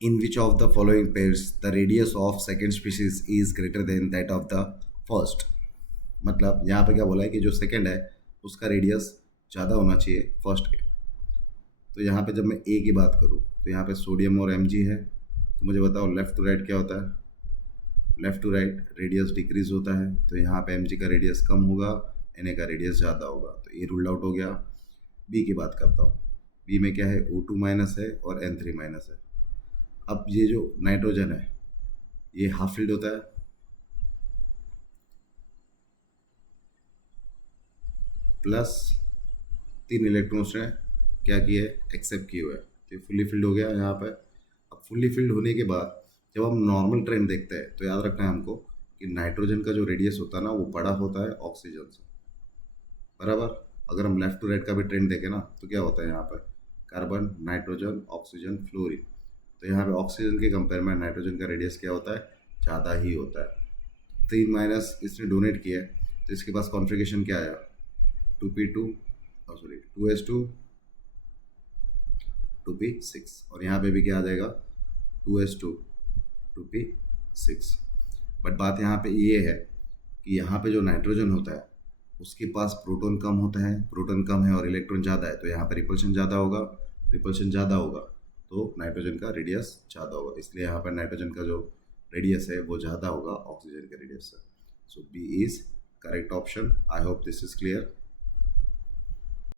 In which of the following pairs the radius of second species is greater than that of the first. मतलब यहाँ पे क्या बोला है कि जो सेकेंड है उसका रेडियस ज़्यादा होना चाहिए फर्स्ट के। तो यहाँ पे जब मैं ए की बात करूँ तो यहाँ पे सोडियम और Mg है, तो मुझे बताओ लेफ़्ट टू राइट क्या होता है। Left to right radius decrease होता है, तो यहाँ पे Mg का रेडियस कम होगा, Na का रेडियस ज़्यादा होगा, तो ए रूल्ड आउट हो गया। बी की बात करता हूँ। बी में क्या है, O2 माइनस है और N3 माइनस है। अब ये जो नाइट्रोजन है ये हाफ फिल्ड होता है, प्लस 3 इलेक्ट्रॉन्स ने क्या किए, एक्सेप्ट किए हुए हैं, तो ये फुल्ली फिल्ड हो गया यहाँ पर। अब फुल्ली फिल्ड होने के बाद जब हम नॉर्मल ट्रेंड देखते हैं तो याद रखना है हमको कि नाइट्रोजन का जो रेडियस होता है ना वो बड़ा होता है ऑक्सीजन से, बराबर। अगर हम लेफ्ट टू राइट का भी ट्रेंड देखें ना तो क्या होता है यहाँ पर, कार्बन, नाइट्रोजन, ऑक्सीजन, फ्लोरीन। तो यहाँ पे ऑक्सीजन के कंपेयर में नाइट्रोजन का रेडियस क्या होता है, ज़्यादा ही होता है। 3 माइनस इसने डोनेट किया है, तो इसके पास कॉन्फ़िगरेशन क्या आया, 2p2 सॉरी 2s2 2p6, और यहाँ पे भी क्या आ जाएगा 2s2 2p6। बट बात यहाँ पे ये है कि यहाँ पे जो नाइट्रोजन होता है उसके पास प्रोटॉन कम होता है, प्रोटॉन कम है और इलेक्ट्रॉन ज़्यादा है, तो यहाँ पे रिपल्शन ज़्यादा होगा। रिपल्शन ज़्यादा होगा तो नाइट्रोजन का रेडियस ज़्यादा होगा, इसलिए यहाँ पर नाइट्रोजन का जो रेडियस है वो ज़्यादा होगा ऑक्सीजन के रेडियस से। So B is correct option. I hope this is clear.